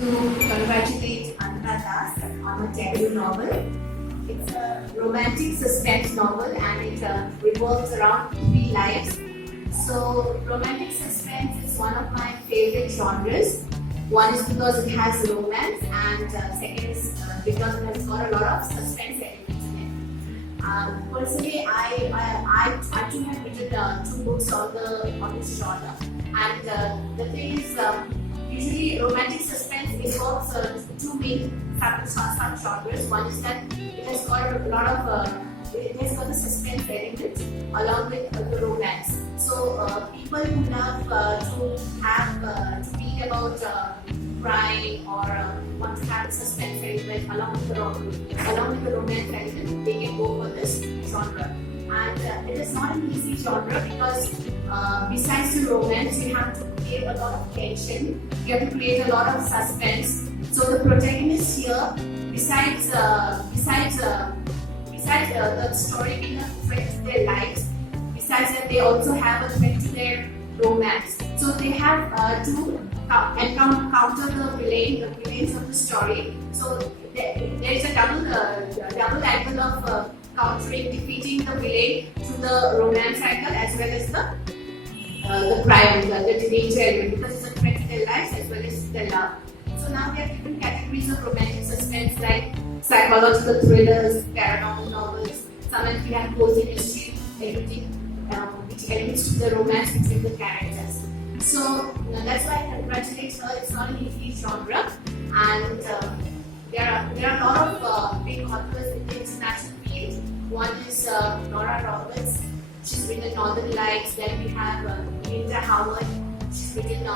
to congratulate Antara on a debut novel. It's a romantic suspense novel and it revolves around three lives. So, romantic suspense is one of my favorite genres. One is because it has romance, and second is because it has got a lot of suspense elements in it. Personally, I too have written two books on this genre, and the thing is, usually romantic suspense involves two main sub-genres. One is that it has got a lot of it has got the suspense element along with the romance. So people who love to read about crime or want to have suspense element along with the romance element, they can go for this genre. And it is not an easy genre because besides the romance, you have to create a lot of tension. You have to create a lot of suspense. So the protagonists here, besides the story being a threat to their lives, besides that they also have a threat to their romance. So they have to counter the villains of the story. So there is a double angle of countering, defeating the villain to the romance angle as well as the crime, the danger element, because it's a threat to their lives as well as their love. So now there are different categories of romantic suspense like psychological thrillers, paranormal novels. Sometimes we have cozy mystery, which elements to the romance between the characters. So that's why I congratulate her. It's not an easy genre, and there are a lot of big authors in the international field. One is Nora Roberts. She's written Northern Lights. Then we have Linda Howard. She's written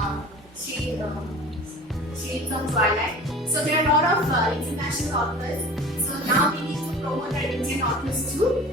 Shades of Twilight. So there are a lot of international authors. So now we need to promote our Indian authors too.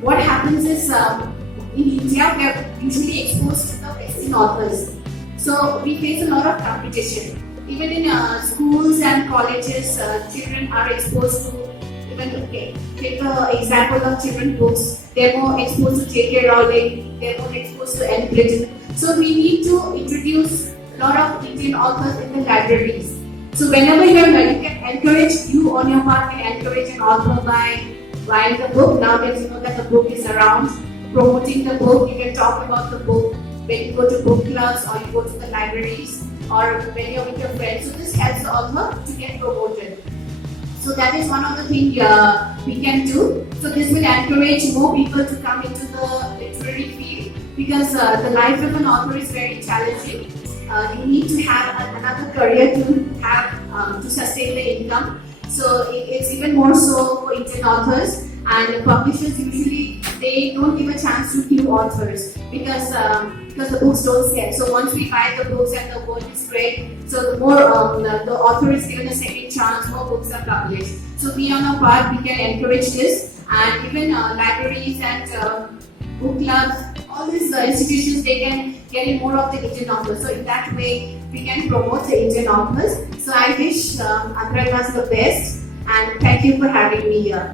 What happens is in India we are usually exposed to the Western authors. So we face a lot of competition. Even in schools and colleges, children are exposed to, even take the example of children's books. They're more exposed to J.K. Rowling. They're more exposed to Anne Britton. So we need to introduce a lot of Indian authors in the libraries. So whenever you can encourage, you on your part can encourage an author by buying the book. Now that you know that the book is around, promoting the book, you can talk about the book when you go to book clubs or you go to the libraries or when you're with your friends. So this helps the author to get promoted. So that is one of the things we can do. So this will encourage more people to come into the literary field because the life of an author is very challenging. You need to have another career to have to sustain the income. So it's even more so for Indian authors, and publishers usually they don't give a chance to new authors because the books don't sell. So once we buy the books and the work is great, so the more the author is given a second chance, more books are published. So we on our part we can encourage this, and even libraries and book clubs, all these institutions, they can get in more of the Indian authors. So in that way, we can promote the Indian authors. So I wish Antara the best, and thank you for having me here.